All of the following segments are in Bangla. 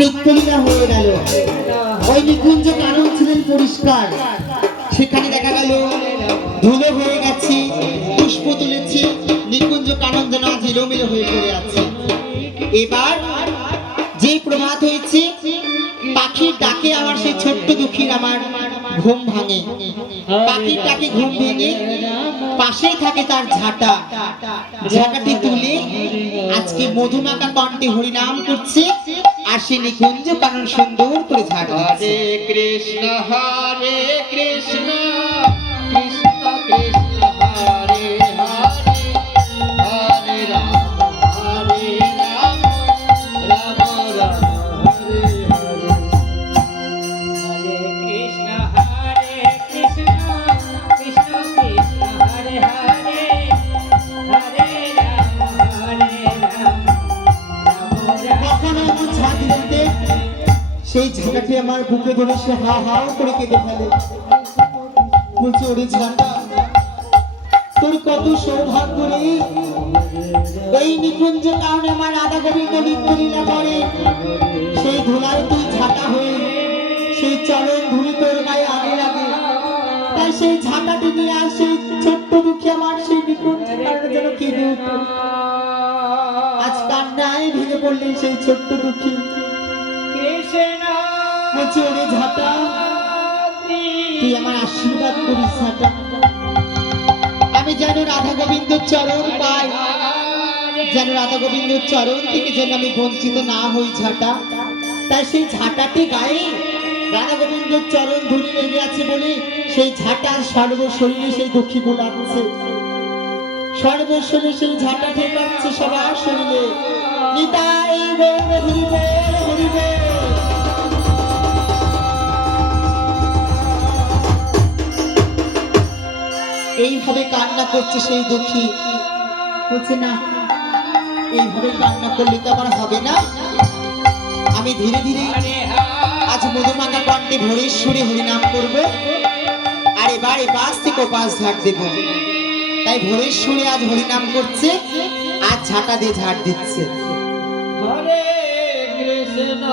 নিত্যলীলা হয়ে গেল। ওই নিকুঞ্জ কানন ছিলেন পরিষ্কার, সেখানে দেখা গেল ধুলো হয়ে গেছে, পুষ্প তুলেছে, নিকুঞ্জ কানন যেন আজ এলোমেলো হয়ে পড়ে আছে। এবার যে প্রভাত হয়েছে, পাখির ডাকে আমার সেই ছোট্ট দুঃখীর আমার ঘুম ভাঙে। পাখির ডাকে ঘুম ভেঙে পাশেই থাকে তার ঝাঁটা, ঝাঁটাটি তুলে আজকে মধুমাখা কণ্ঠে হরিনাম করছে, আর সে নিকুঞ্জ কানন সুন্দর করে ঝাঁট দিচ্ছে। হরে কৃষ্ণ কৃষ্ণ কৃষ্ণ হরে হরে, হরে রাম রাম রাম হরে হরে। হরে কৃষ্ণ কৃষ্ণ কৃষ্ণ কৃষ্ণ হরে হরে, হরে রাম রাম রাম। কখনো এমন ঝাঁট দিতে সেই ঝাঁটাটি আমার বুকে ধরে সে হা হা করে কেঁদে ফেলে। বলছে, ওরে ঝাঁটা, তোর কত সৌভাগ্য রে, এই নিকুঞ্জ কারণে আমার রাধা গোবিন্দ নিত্যলীলা করে, সেই ধুলায় তুই ঝাঁটা হয়ে সেই চরণ ধুলি তোর গায়ে আগে লাগে। তাই সেই ঝাঁটাটি নিয়ে আর সেই ছোট্ট দুঃখী আমার সেই নিকুঞ্জ কারণে যেন কেঁদে উঠে। আজ কান্নায় ভেঙে পড়লেন সেই ছোট্ট দুঃখী। কৃষ্ণ বলছে, ওরে ঝাঁটা, তুই আমার আশীর্বাদ করিস ঝাঁটা, আমি যেন রাধা গোবিন্দর চরণ পাই, যেন রাধা গোবিন্দর চরণ থেকে যেন আমি বঞ্চিত না হই ঝাঁটা। তাই সেই ঝাঁটাটি গায়ে রাধা গোবিন্দর চরণ ধরে লেগে আছে বলে সেই ঝাঁটার সর্বশরীরে সেই দুঃখী বোলাচ্ছে, সর্বশরীরে সেই ঝাঁটা ঠেকাচ্ছে সবার শরীরে। নিতাই গৌর হরি বল, হরি বল। এইভাবে কান্না করছে সেই দুঃখী। বলছে, না, এইভাবে কান্না করলে তো আমার হবে না, আমি ধীরে ধীরে আজ মধুমাখা কণ্ঠে ভোরের সুরে হরিনাম করবো, আর এবার এপাশ থেকে ওপাশ ঝাড় দেব। তাই ভোরের সুরে আজ হরিনাম করছে, আর ঝাঁটা দিয়ে ঝাড় দিচ্ছে। হরে কৃষ্ণ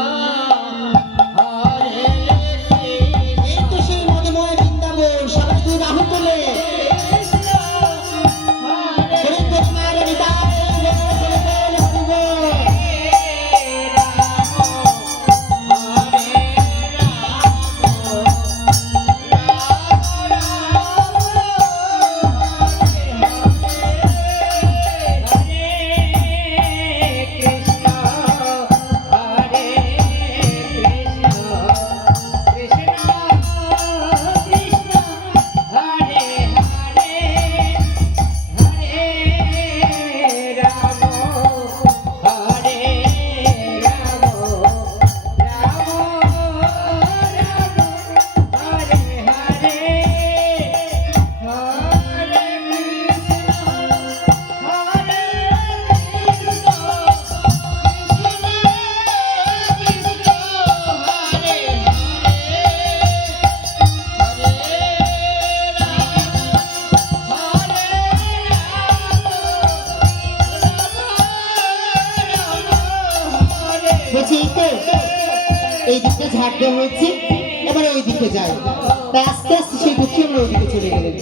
এই তো সেই মধুময় বৃন্দাবন, সবাই তুই রাহু তোলে। বলছি, এই তো এই দিকটা ঝাড় দেওয়া হয়েছে, এবার ওই দিকে যাই। তাই আস্তে আস্তে সেই দুঃখী আমরা ওই দিকে চলে গেলেন।